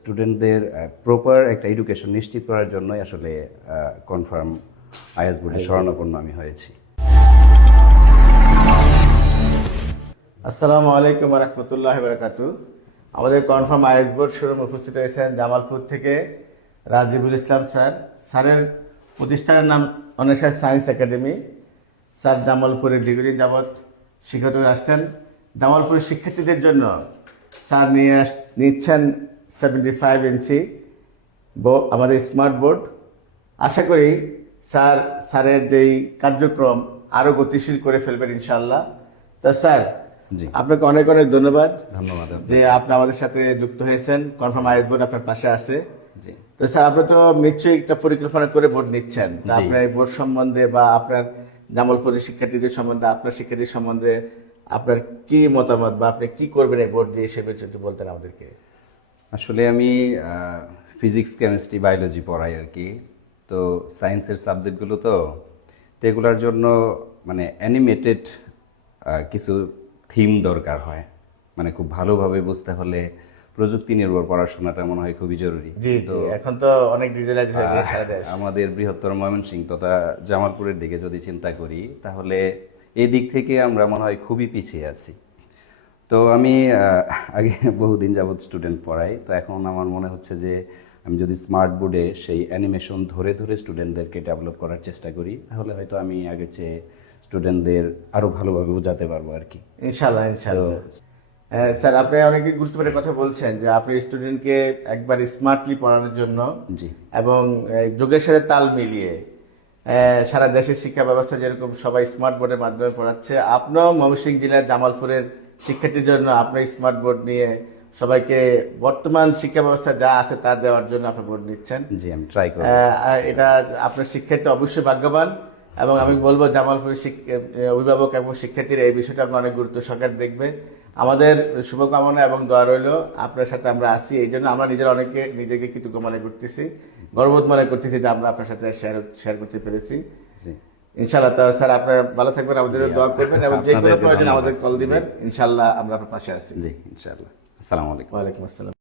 স্টুডেন্টদের প্রপার একটা এডুকেশন নিশ্চিত করার জন্যই আসলে কনফার্ম আইএস বোর্ডে শরণাপন্ন আমি হয়েছি। আসসালামু আলাইকুম রহমতুল্লাহ বারাকাতু। আমাদের কনফার্ম আইএস বোর্ড শোরুমে উপস্থিত হয়েছেন জামালপুর থেকে রাজিবুল ইসলাম স্যার। স্যারের প্রতিষ্ঠানের নাম অনার্স সায়েন্স একাডেমি। স্যার জামালপুরে দীর্ঘদিন যাবৎ শিক্ষক হয়ে আসছেন। জামালপুরের শিক্ষার্থীদের জন্য স্যার নিচ্ছেন 75 ইঞ্চি আমাদের স্মার্ট বোর্ড। আশা করি স্যারের যেই কার্যক্রম আরও গতিশীল করে ফেলবেন ইনশাআল্লাহ। তা স্যার, জি, আপনাকে অনেক অনেক ধন্যবাদ ধন্যবাদ যে আপনি আমাদের সাথে যুক্ত হয়েছেন। কনফার্ম আইএস বোর্ড আপনার পাশে আছে। জি তো স্যার, আপনি তো নিশ্চয়ই একটা পরিকল্পনা করে বোর্ড নিচ্ছেন। তা জি। আপনার এই বোর্ড সম্বন্ধে বা আপনার জামালপুরের শিক্ষার্থীদের সম্বন্ধে, আপনার শিক্ষার্থীদের সম্বন্ধে আপনার কি মতামত বা আপনি কি করবেন এই বোর্ড দিয়ে হিসেবে একটু বলতেন আমাদেরকে। আসলে আমি ফিজিক্স কেমিস্ট্রি বায়োলজি পড়াই আর কি। তো সায়েন্সের সাবজেক্টগুলো তো এগুলোর জন্য মানে অ্যানিমেটেড কিছু থিম দরকার হয়, মানে খুব ভালোভাবে বুঝতে হলে প্রযুক্তি নির্ভর পড়াশোনাটা মনে হয় খুবই জরুরি। জি জি, এখন তো অনেক ডিজিটালাইজেশন হয়ে সারা দেশ। আমাদের বৃহত্তর ময়মনসিংহ তথা জামালপুরের দিকে যদি চিন্তা করি তাহলে এই দিক থেকে আমরা মনে হয় খুবই পিছিয়ে আছি। তো আমি আগে বহুদিন যাবৎ স্টুডেন্ট পড়াই, তো এখন আমার মনে হচ্ছে যে আমি যদি স্মার্ট বোর্ডে সেই অ্যানিমেশন ধরে ধরে স্টুডেন্টদেরকে ডেভেলপ করার চেষ্টা করি তাহলে হয়তো আমি আগের চেয়ে স্টুডেন্টদের আরও ভালোভাবে বোঝাতে পারবো আর কি। ইনশাল্লাহ ইনশাল্লাহ। স্যার, আপনি অনেক গুরুত্বপূর্ণ কথা বলছেন যে আপনি স্টুডেন্টকে একবার স্মার্টলি পড়ানোর জন্য জি এবং যুগের সাথে তাল মিলিয়ে সারা দেশের শিক্ষা ব্যবস্থা যেরকম সবাই স্মার্ট বোর্ডের মাধ্যমে পড়াচ্ছে, আপনিও ময়মনসিংহ জেলার জামালপুরের শিক্ষার্থীর জন্য আপনি স্মার্ট বোর্ড নিয়ে সবাইকে বর্তমান শিক্ষা ব্যবস্থা যা আছে তা দেওয়ার জন্য আপনি বোর্ড নিচ্ছেন। জি আমি ট্রাই করব। এটা আপনার শিক্ষার্থী অবশ্যই ভাগ্যবান এবং আমি বলবো জামালপুরের অভিভাবক এবং শিক্ষার্থীরা এই বিষয়টা আপনি অনেক গুরুত্ব সহকারে দেখবে। আমাদের শুভকামনা এবং দোয়া রইল, আপনার সাথে আমরা আছি। এই জন্য আমরা নিজেকে কৃতজ্ঞ মনে করতেছি, গর্ববোধ মনে করতেছি যে আমরা আপনার সাথে শেয়ার করতে পেরেছি। জি ইনশাআল্লাহ। তো স্যার, আপনারা ভালো থাকবেন, আমাদের দোয়া করবেন এবং যে কোনো আপনাদেরকে প্রয়োজনে ধন্যবাদ। আমাদের কল দিবেন। ইনশাআল্লাহ আমরা আপনার পাশে আছি। জি ইনশাআল্লাহ। আসসালামু আলাইকুম। ওয়ালাইকুম আসসালাম।